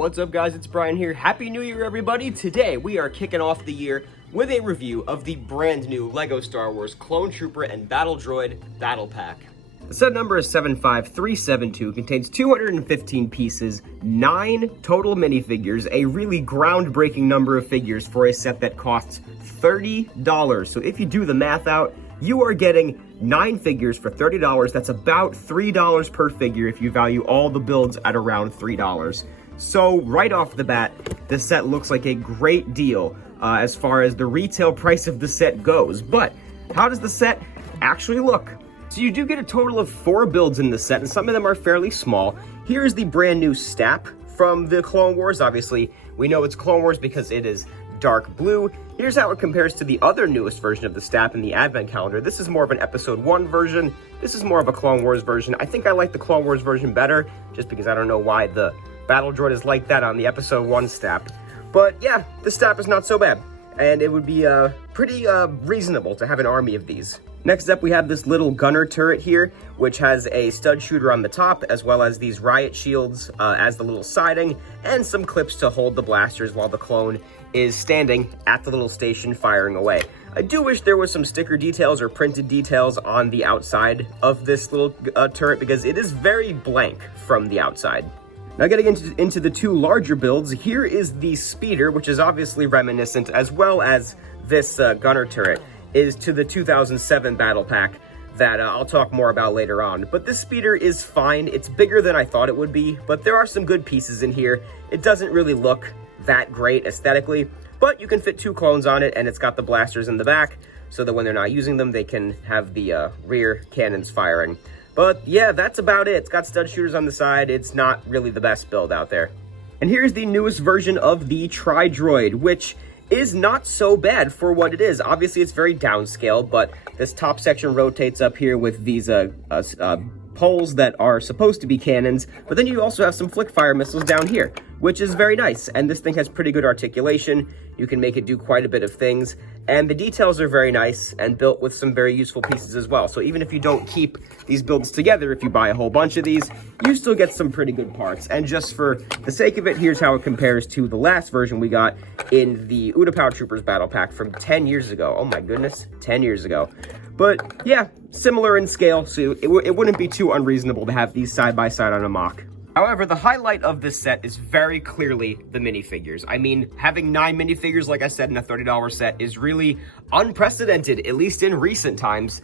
What's up, guys? It's Brian here. Happy New Year, everybody. Today we are kicking off the year with a review of the brand new LEGO Star Wars Clone Trooper and Battle Droid Battle Pack. The set number is 75372, contains 215 pieces, 9 total minifigures, a really groundbreaking number of figures for a set that costs $30. So if you do the math out, you are getting 9 figures for $30. That's about $3 per figure if you value all the builds at around $3. So right off the bat, this set looks like a great deal as far as the retail price of the set goes. But how does the set actually look? So you do get a total of 4 builds in the set, and some of them are fairly small. Here's the brand new Stap from the Clone Wars. Obviously, we know it's Clone Wars because it is dark blue. Here's how it compares to the other newest version of the Stap in the Advent Calendar. This is more of an Episode 1 version. This is more of a Clone Wars version. I think I like the Clone Wars version better, just because I don't know why the Battle Droid is like that on the Episode 1 Stap. But yeah, the Stap is not so bad, and it would be pretty reasonable to have an army of these. Next up, we have this little gunner turret here, which has a stud shooter on the top, as well as these riot shields as the little siding, and some clips to hold the blasters while the clone is standing at the little station firing away. I do wish there was some sticker details or printed details on the outside of this little turret, because it is very blank from the outside. Now getting into the 2 larger builds, here is the speeder, which is obviously reminiscent, as well as this gunner turret is to the 2007 Battle Pack that I'll talk more about later on. But this speeder is fine. It's bigger than I thought it would be, but there are some good pieces in here. It doesn't really look that great aesthetically, but you can fit 2 clones on it, and it's got the blasters in the back, so that when they're not using them, they can have the rear cannons firing. But yeah, that's about it. It's got stud shooters on the side. It's not really the best build out there. And here's the newest version of the Tri-Droid, which is not so bad for what it is. Obviously, it's very downscaled, but this top section rotates up here with these poles that are supposed to be cannons, but then you also have some flick fire missiles down here, which is very nice. And this thing has pretty good articulation. You can make it do quite a bit of things, and the details are very nice and built with some very useful pieces as well. So even if you don't keep these builds together, if you buy a whole bunch of these, you still get some pretty good parts. And just for the sake of it, here's how it compares to the last version we got in the Battle Troopers Battle Pack from 10 years ago. Oh my goodness, 10 years ago. But yeah, similar in scale, so it wouldn't be too unreasonable to have these side by side on a mock. However, the highlight of this set is very clearly the minifigures. I mean, having 9 minifigures, like I said, in a $30 set is really unprecedented, at least in recent times,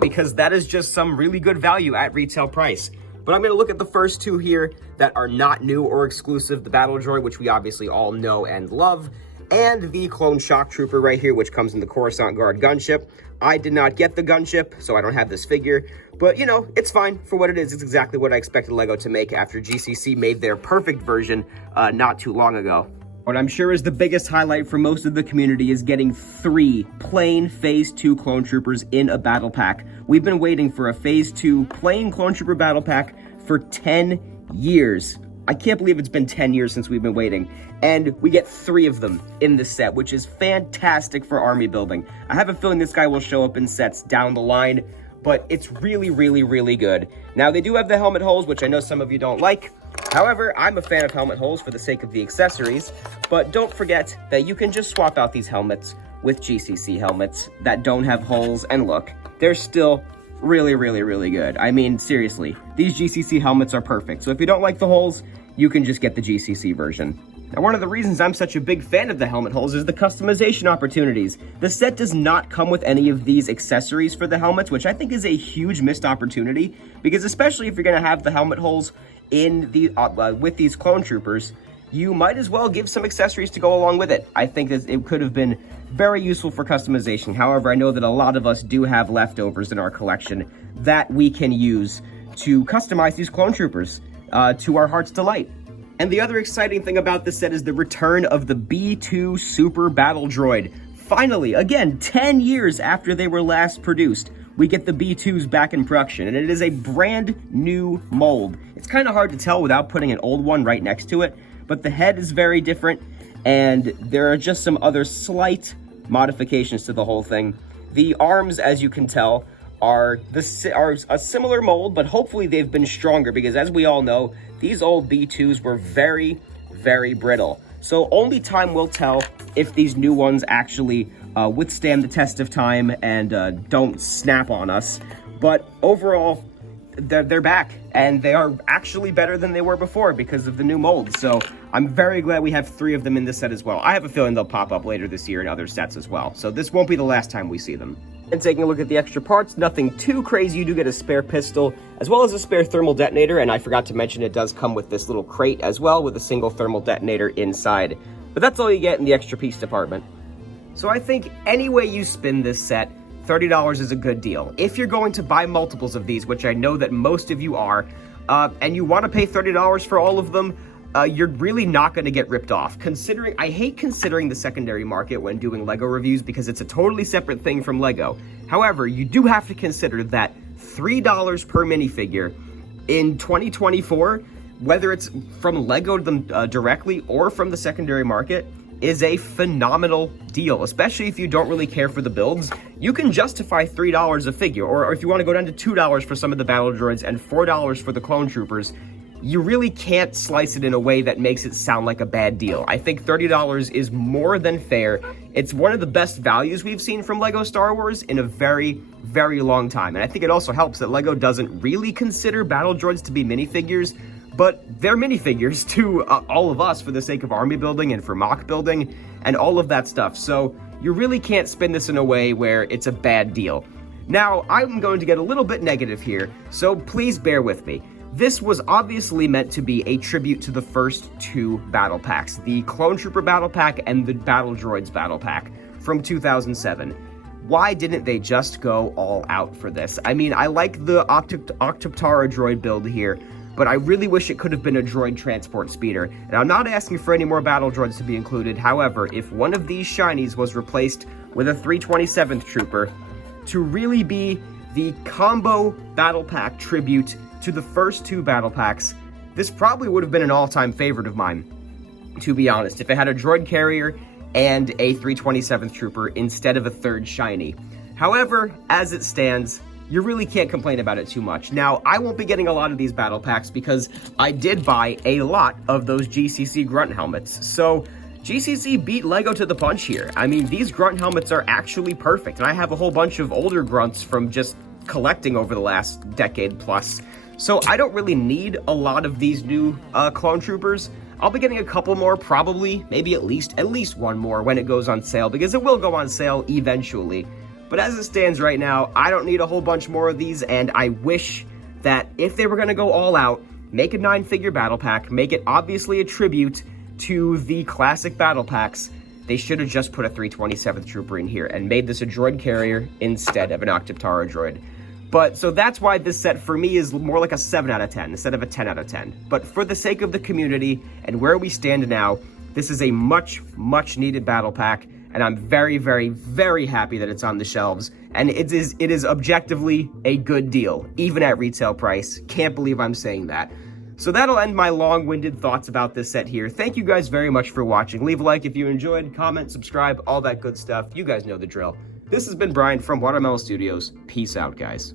because that is just some really good value at retail price. But I'm going to look at the first 2 here that are not new or exclusive. The Battle Droid, which we obviously all know and love, and the Clone Shock Trooper right here, which comes in the Coruscant Guard gunship. I did not get the gunship, so I don't have this figure, but you know, it's fine for what it is. It's exactly what I expected LEGO to make after GCC made their perfect version not too long ago. What I'm sure is the biggest highlight for most of the community is getting 3 plain Phase 2 Clone Troopers in a battle pack. We've been waiting for a Phase 2 plain Clone Trooper battle pack for 10 years. I can't believe it's been 10 years since we've been waiting, and we get 3 of them in this set, which is fantastic for army building. I have a feeling this guy will show up in sets down the line, but it's really, really, really good. Now, they do have the helmet holes, which I know some of you don't like. However, I'm a fan of helmet holes for the sake of the accessories, but don't forget that you can just swap out these helmets with GCC helmets that don't have holes, and look, they're still really, really, really good. I mean, seriously, these GCC helmets are perfect. So if you don't like the holes, you can just get the GCC version. Now, one of the reasons I'm such a big fan of the helmet holes is the customization opportunities. The set does not come with any of these accessories for the helmets, which I think is a huge missed opportunity, because especially if you're going to have the helmet holes in the with these clone troopers, you might as well give some accessories to go along with it. I think that it could have been very useful for customization. However, I know that a lot of us do have leftovers in our collection that we can use to customize these clone troopers to our heart's delight. And the other exciting thing about this set is the return of the B2 Super Battle Droid. Finally, again, 10 years after they were last produced, we get the B2s back in production, and it is a brand new mold. It's kind of hard to tell without putting an old one right next to it, but the head is very different, and there are just some other slight modifications to the whole thing. The arms, as you can tell, are a similar mold, but hopefully they've been stronger, because as we all know, these old B2s were very, very brittle. So only time will tell if these new ones actually withstand the test of time and don't snap on us. But overall, they're back, and they are actually better than they were before because of the new molds. So I'm very glad we have 3 of them in this set as well. I have a feeling they'll pop up later this year in other sets as well. So this won't be the last time we see them. And taking a look at the extra parts, nothing too crazy. You do get a spare pistol, as well as a spare thermal detonator, and I forgot to mention it does come with this little crate as well, with a single thermal detonator inside. But that's all you get in the extra piece department. So I think any way you spin this set, $30 is a good deal. If you're going to buy multiples of these, which I know that most of you are, and you want to pay $30 for all of them, you're really not going to get ripped off. I hate considering the secondary market when doing LEGO reviews because it's a totally separate thing from LEGO. However, you do have to consider that $3 per minifigure in 2024, whether it's from LEGO directly or from the secondary market, is a phenomenal deal, especially if you don't really care for the builds. You can justify $3 a figure, or if you want to go down to $2 for some of the Battle Droids and $4 for the Clone Troopers, you really can't slice it in a way that makes it sound like a bad deal. I think $30 is more than fair. It's one of the best values we've seen from LEGO Star Wars in a very, very long time. And I think it also helps that LEGO doesn't really consider Battle Droids to be minifigures, but they're minifigures to all of us for the sake of army building and for mock building and all of that stuff. So you really can't spin this in a way where it's a bad deal. Now, I'm going to get a little bit negative here, so please bear with me. This was obviously meant to be a tribute to the first 2 battle packs, the Clone Trooper Battle Pack and the Battle Droids Battle Pack from 2007. Why didn't they just go all out for this? I mean, I like the Octoptara droid build here, but I really wish it could have been a droid transport speeder. And I'm not asking for any more battle droids to be included. However, if one of these shinies was replaced with a 327th Trooper to really be the combo battle pack tribute to the first 2 battle packs, this probably would have been an all-time favorite of mine, to be honest, if it had a droid carrier and a 327th Trooper instead of a 3rd shiny. However, as it stands, you really can't complain about it too much. Now, I won't be getting a lot of these battle packs because I did buy a lot of those GCC grunt helmets. So GCC beat LEGO to the punch here. I mean, these grunt helmets are actually perfect, and I have a whole bunch of older grunts from just collecting over the last decade plus. So I don't really need a lot of these new Clone Troopers. I'll be getting a couple more, probably, maybe at least one more when it goes on sale, because it will go on sale eventually. But as it stands right now, I don't need a whole bunch more of these, and I wish that if they were going to go all out, make a 9-figure battle pack, make it obviously a tribute to the classic battle packs, they should have just put a 327th Trooper in here and made this a droid carrier instead of an Octoptara droid. But, so that's why this set for me is more like a 7 out of 10 instead of a 10 out of 10. But for the sake of the community and where we stand now, this is a much, much needed battle pack. And I'm very, very, very happy that it's on the shelves. And it is objectively a good deal, even at retail price. Can't believe I'm saying that. So that'll end my long-winded thoughts about this set here. Thank you guys very much for watching. Leave a like if you enjoyed, comment, subscribe, all that good stuff. You guys know the drill. This has been Brian from Watermelon Studios. Peace out, guys.